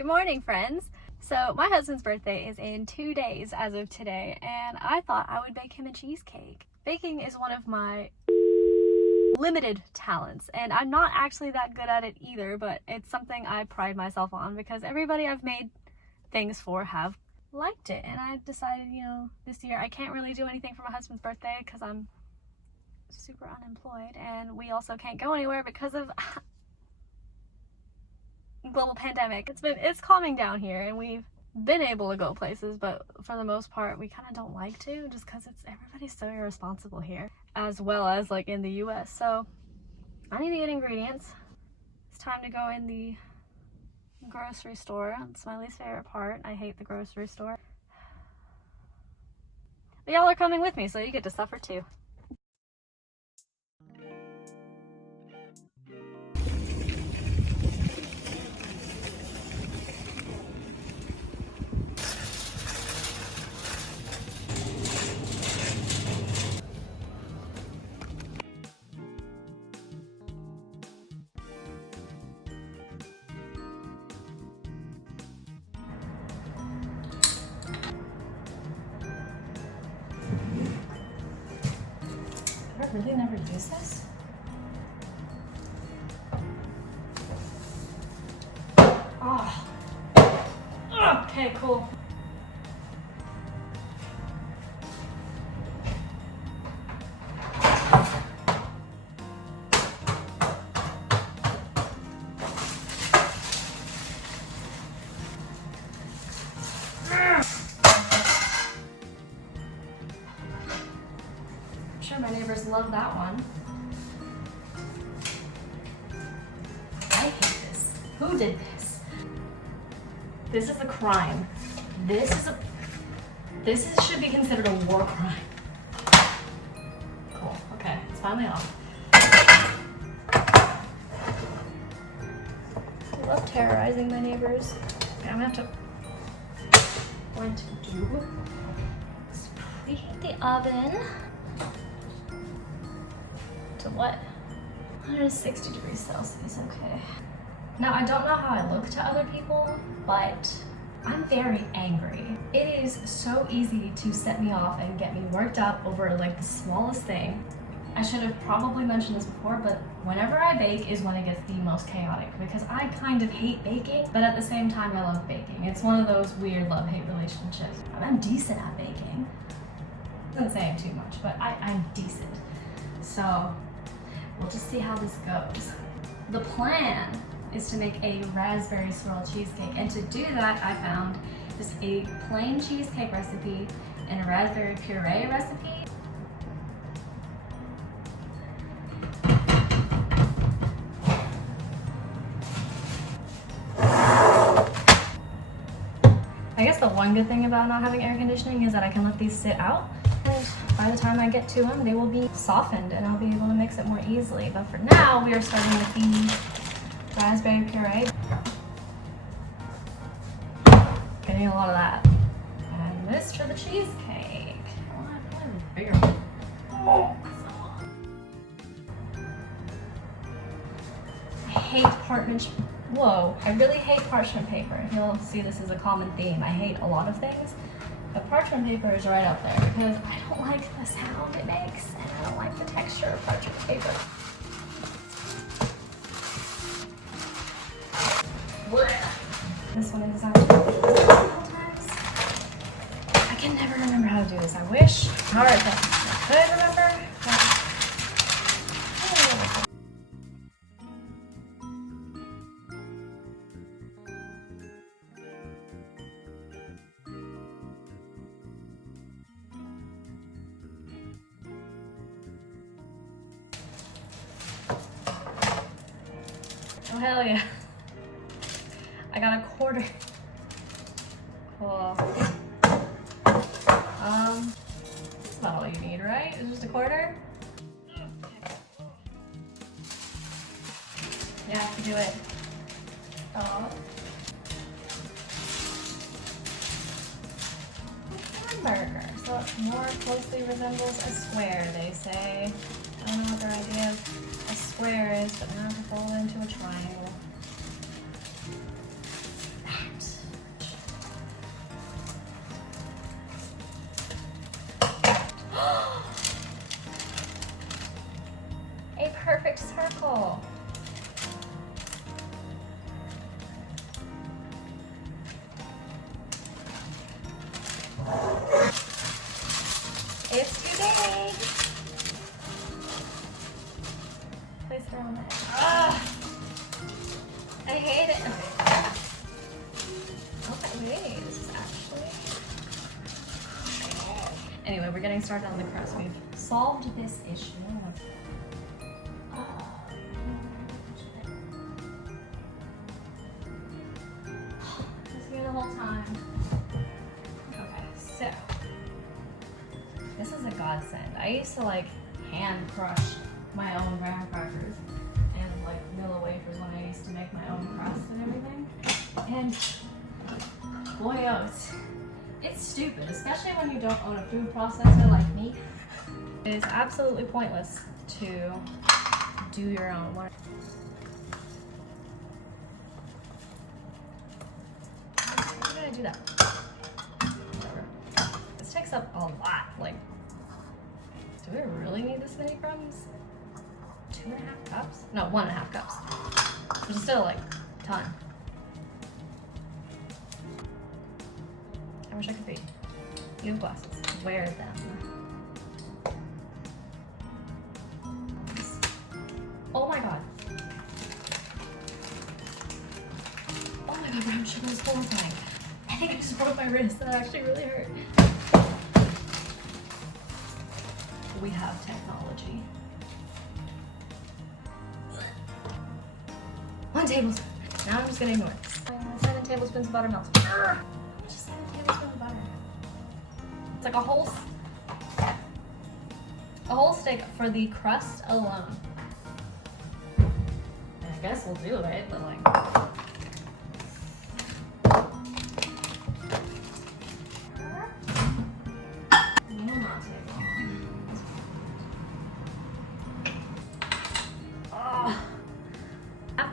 Good morning, friends. So my husband's birthday is in 2 days as of today, and I thought I would bake him a cheesecake. Baking is one of my limited talents, and I'm not actually that good at it either, but it's something I pride myself on because everybody I've made things for have liked it. And I decided, this year I can't really do anything for my husband's birthday because I'm super unemployed, and we also can't go anywhere because of global pandemic. It's calming down here, and we've been able to go places, but for the most part we kind of don't like to, just because everybody's so irresponsible here, as well as like in the US. So I need to get ingredients. It's time to go in the grocery store. It's my least favorite part. I hate the grocery store. But y'all are coming with me, so you get to suffer too. I really never use this? Oh. Okay, cool. I'm sure my neighbors love that one. I hate this. Who did this? This is a crime. This should be considered a war crime. Cool. Okay, it's finally off. I love terrorizing my neighbors. Okay, I'm gonna have to. What to do is preheat the oven to what? 160 degrees Celsius, okay. Now, I don't know how I look to other people, but I'm very angry. It is so easy to set me off and get me worked up over like the smallest thing. I should have probably mentioned this before, but whenever I bake is when it gets the most chaotic, because I kind of hate baking, but at the same time I love baking. It's one of those weird love-hate relationships. I'm decent at baking. Doesn't say too much, but I'm decent. So we'll just see how this goes. The plan is to make a raspberry swirl cheesecake, and to do that I found just a plain cheesecake recipe and a raspberry puree recipe. I guess the one good thing about not having air conditioning is that I can let these sit out, and by the time I get to them, they will be softened and I'll be able to mix it more easily. But for now, we are starting with the raspberry puree. Getting a lot of that. And this for the cheesecake. Oh, I probably have a bigger one. Oh. I hate parchment. Whoa, I really hate parchment paper. You'll see this is a common theme. I hate a lot of things, but parchment paper is right up there because I don't like the sound it makes, and I don't like the texture of parchment paper. Blech. This one is actually sometimes. I can never remember how to do this. I wish. Alright, I could remember. Oh, hell yeah. I got a quarter. Cool. That's about all you need, right? It's just a quarter? You have to do it. Oh. Hamburger. So it more closely resembles a square, they say. I don't know what their idea of a square is, but now I have to fold it into a triangle. perfect circle. It's too big. Place her on the edge. Ah, I hate it. Okay, wait, this is actually... Anyway, we're getting started on the crust. We've solved this issue. Was here the whole time. Okay, so this is a godsend. I used to like hand crush my own graham crackers and like vanilla wafers when I used to make my own crust and everything. And boy, oh, it's stupid, especially when you don't own a food processor like me. It is absolutely pointless to do your own work. I'm gonna do that. Whatever. This takes up a lot. Like, do we really need this many crumbs? 2.5 cups? No, 1.5 cups. Which is still like a ton. I wish I could read. You have glasses. Wear them. Oh my god. Oh my god, brown sugar is horrifying. I think I just broke my wrist. That actually really hurt. We have technology. 1 tablespoon. Now I'm just gonna ignore this. 7 tablespoons of butter melted. Just 7 tablespoons of butter. It's like a whole stick for the crust alone. And I guess we'll do it, but like.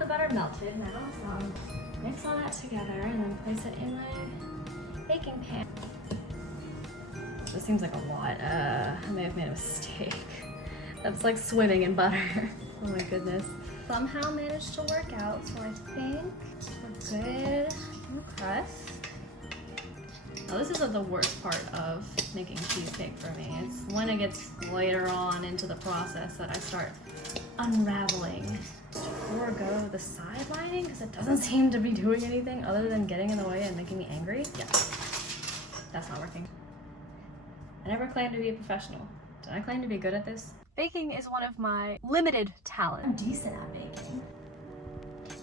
Butter melted now, so I'll mix all that together and then place it in my baking pan. This seems like a lot. I may have made a mistake. That's like swimming in butter. Oh my goodness. Somehow managed to work out, so I think we're good in the crust. Now this isn't the worst part of making cheesecake for me. It's when it gets later on into the process that I start unraveling. Forego the side lining because it doesn't seem to be doing anything other than getting in the way and making me angry. Yeah, that's not working. I never claimed to be a professional. Did I claim to be good at this? Baking is one of my limited talents. I'm decent at baking.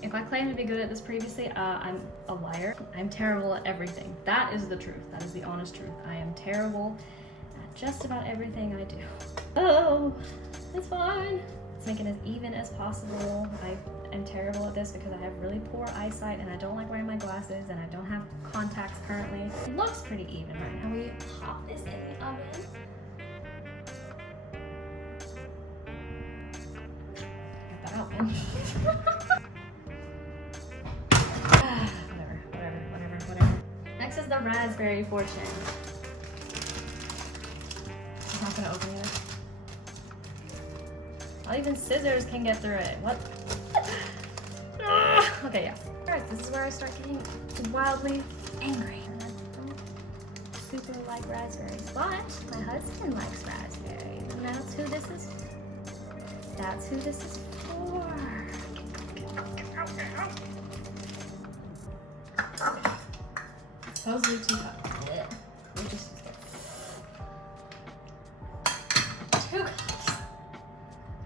If I claimed to be good at this previously, I'm a liar. I'm terrible at everything. That is the truth. That is the honest truth. I am terrible at just about everything I do. Oh, it's fine. Make it as even as possible. I am terrible at this because I have really poor eyesight and I don't like wearing my glasses and I don't have contacts currently. It looks pretty even right now. We pop this in the oven. Get that open. Whatever. Next is the raspberry fortune. I'm not gonna open it. Not even scissors can get through it. What? Okay, yeah. Alright, this is where I start getting wildly angry. I don't super like raspberries, but my husband likes raspberries, and that's who this is. That's who this is for. Supposedly 2 cups. We just use it. 2 cups.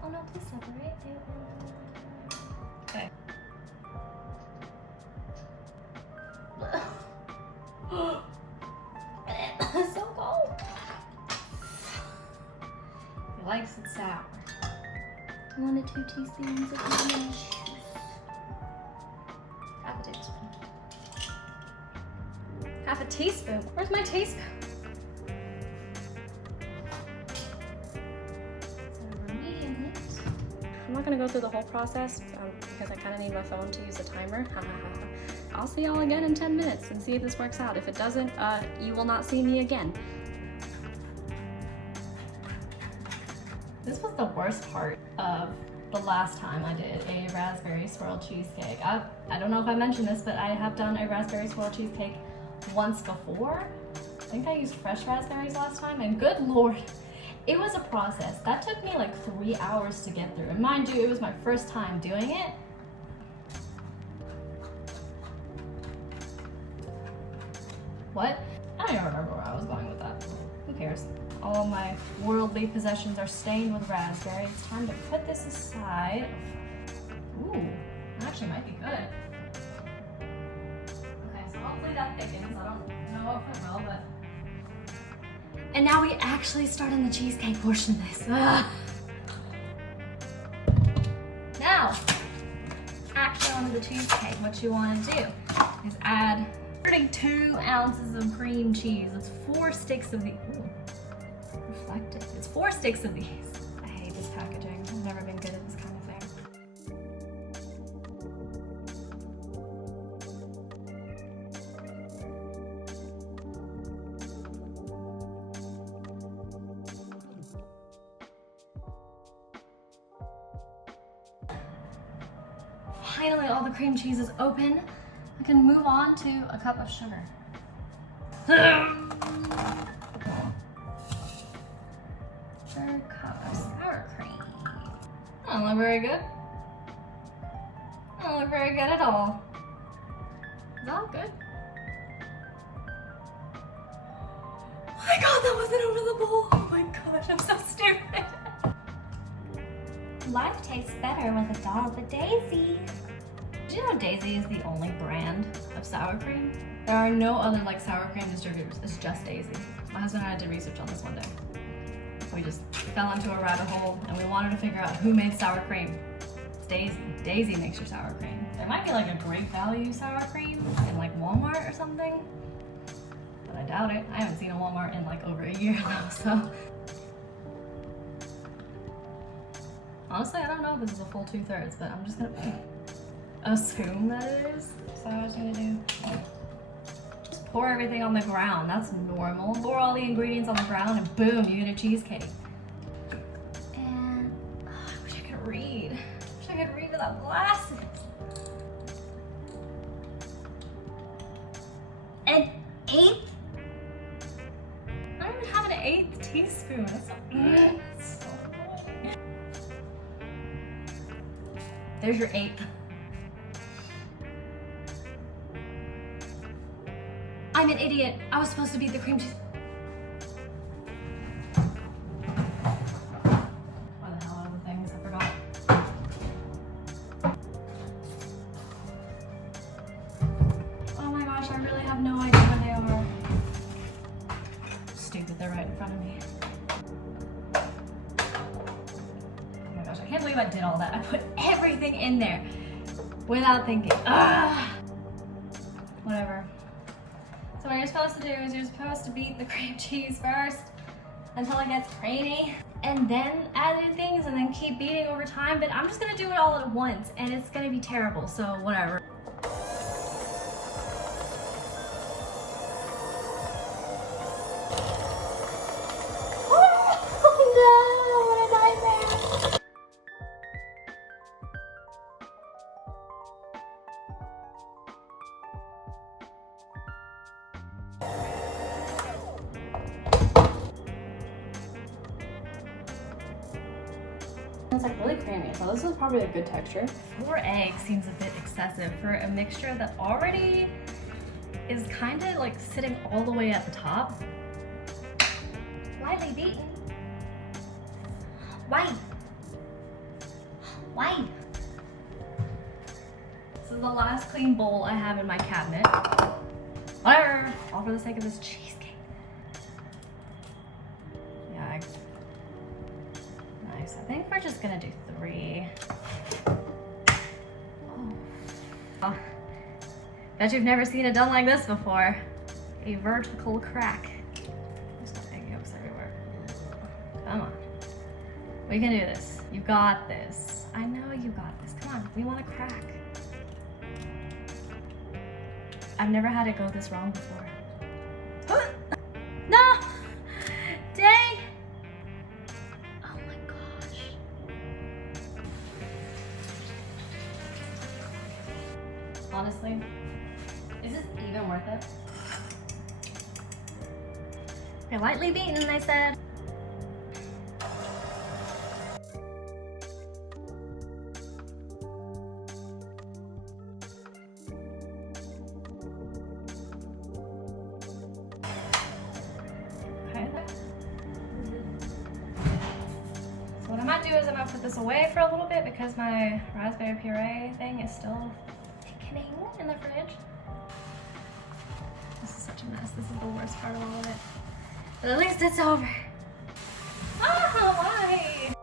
Oh no, please separate. Okay. It's so cold. He likes it sour. 1 to 2 teaspoons of lemon juice. Half a tablespoon. Half a teaspoon? Where's my teaspoon? I'm not gonna go through the whole process because I kind of need my phone to use the timer. I'll see y'all again in 10 minutes and see if this works out. If it doesn't, you will not see me again. This was the worst part of the last time I did a raspberry swirl cheesecake. I don't know if I mentioned this, but I have done a raspberry swirl cheesecake once before. I think I used fresh raspberries last time, and good lord, it was a process. That took me like 3 hours to get through. And mind you, it was my first time doing it. What? I don't even remember where I was going with that. Who cares? All my worldly possessions are stained with raspberry. It's time to put this aside. Ooh, that actually might be good. Okay, so hopefully that thickens. I don't know if it will, but... And now we actually start on the cheesecake portion of this. Ugh. Now, actually on the cheesecake, what you want to do is add 32 ounces of cream cheese. It's 4 sticks of the... Ooh. Reflective. It's 4 sticks of these. I hate this packaging. I've never been good at this kind of thing. Finally, all the cream cheese is open. I can move on to a cup of sugar. Third cup of sour cream. That don't look very good. That don't look very good at all. Is that all good? Oh my god, that wasn't over the bowl. Oh my gosh, I'm so stupid. Life tastes better with a dollop of Daisy. Did you know Daisy is the only brand of sour cream? There are no other like sour cream distributors. It's just Daisy. My husband and I did research on this one day. We just fell into a rabbit hole and we wanted to figure out who made sour cream. It's Daisy. Daisy makes your sour cream. There might be like a great value sour cream in like Walmart or something, but I doubt it. I haven't seen a Walmart in like over a year now, so. Honestly, I don't know if this is a full 2/3, but I'm just gonna assume that it is. So I was gonna do. Just pour everything on the ground. That's normal. Pour all the ingredients on the ground and boom, you get a cheesecake. And oh, I wish I could read. I wish I could read without glasses. An 1/8? I don't even have an 1/8 teaspoon. That's so annoying. There's your 1/8. I'm an idiot. I was supposed to beat the cream cheese. What the hell are the things? I forgot. Oh my gosh, I really have no idea where they are. Stupid, they're right in front of me. Oh my gosh, I can't believe I did all that. I put everything in there without thinking. Ugh. Whatever. So what you're supposed to do is you're supposed to beat the cream cheese first until it gets creamy and then add in things and then keep beating over time, but I'm just gonna do it all at once and it's gonna be terrible, so whatever. It's like really creamy, so this is probably a good texture. 4 eggs seems a bit excessive for a mixture that already is kind of like sitting all the way at the top. Lightly beaten. Why? Why? This is the last clean bowl I have in my cabinet. Whatever, all for the sake of this cheesecake. Yeah, nice. I think we're just gonna do 3. Oh. Bet you've never seen it done like this before. A vertical crack. There's no egg yolks everywhere. Come on. We can do this. You got this. I know you got this. Come on, we want a crack. I've never had it go this wrong before. No! Dang! Oh my gosh. Honestly, is this even worth it? You're lightly beaten, they said. Okay. So what I might do is I might put this away for a little bit because my raspberry puree thing is still thickening in the fridge. This is such a mess. This is the worst part of all of it. But at least it's over. Oh, why?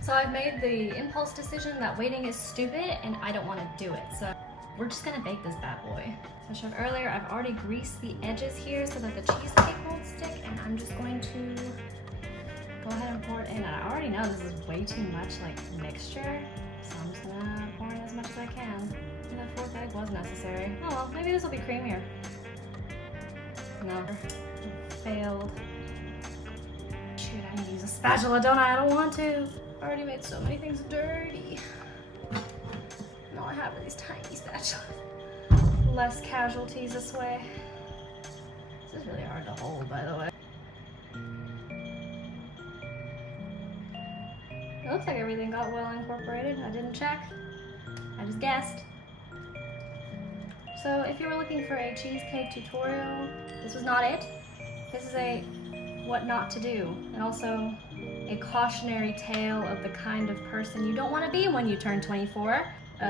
So I've made the impulse decision that waiting is stupid and I don't want to do it. So we're just gonna bake this bad boy. So I showed earlier, I've already greased the edges here so that the cheesecake won't stick, and I'm just going to go ahead and pour it in. And I already know this is way too much like mixture, so I'm just gonna pour in as much as I can. And that fourth egg was necessary. Oh well, maybe this will be creamier. No, failed. Shoot, I need to use a spatula, don't I? I don't want to. I already made so many things dirty. And all I have are these tiny spatulas. Less casualties this way. This is really hard to hold, by the way. It looks like everything got well incorporated. I didn't check. I just guessed. So if you were looking for a cheesecake tutorial, this was not it. This is a what not to do, and also a cautionary tale of the kind of person you don't want to be when you turn 24.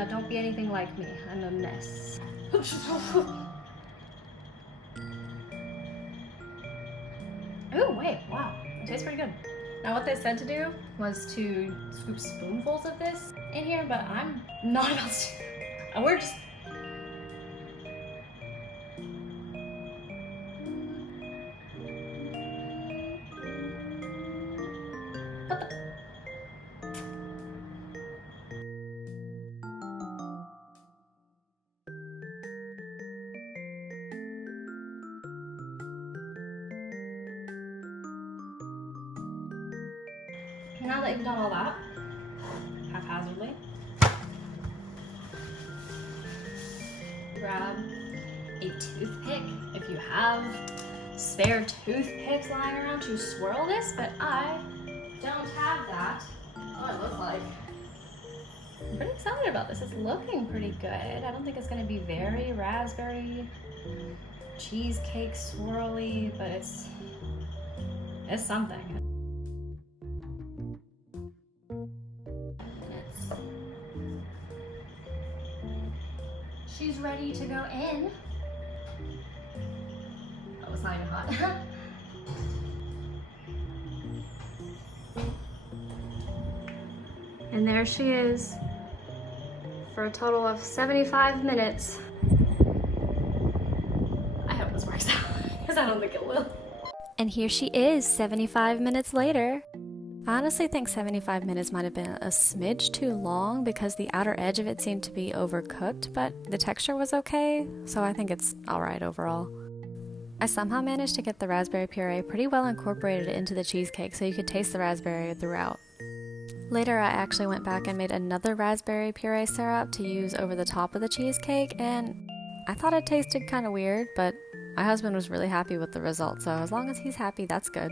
Don't be anything like me. I'm a mess. Oh wait, wow, it tastes pretty good. Now what they said to do was to scoop spoonfuls of this in here, but I'm not about to do that. We're just... Now that you've done all that, haphazardly, grab a toothpick if you have spare toothpicks lying around to swirl this, but I don't have that. Oh, it looks like. I'm pretty excited about this. It's looking pretty good. I don't think it's going to be very raspberry cheesecake swirly, but it's something. She's ready to go in. Oh, it's not even hot. And there she is for a total of 75 minutes. I hope this works out, because I don't think it will. And here she is 75 minutes later. I honestly think 75 minutes might have been a smidge too long because the outer edge of it seemed to be overcooked, but the texture was okay, so I think it's alright overall. I somehow managed to get the raspberry puree pretty well incorporated into the cheesecake so you could taste the raspberry throughout. Later I actually went back and made another raspberry puree syrup to use over the top of the cheesecake, and I thought it tasted kind of weird, but my husband was really happy with the result, so as long as he's happy, that's good.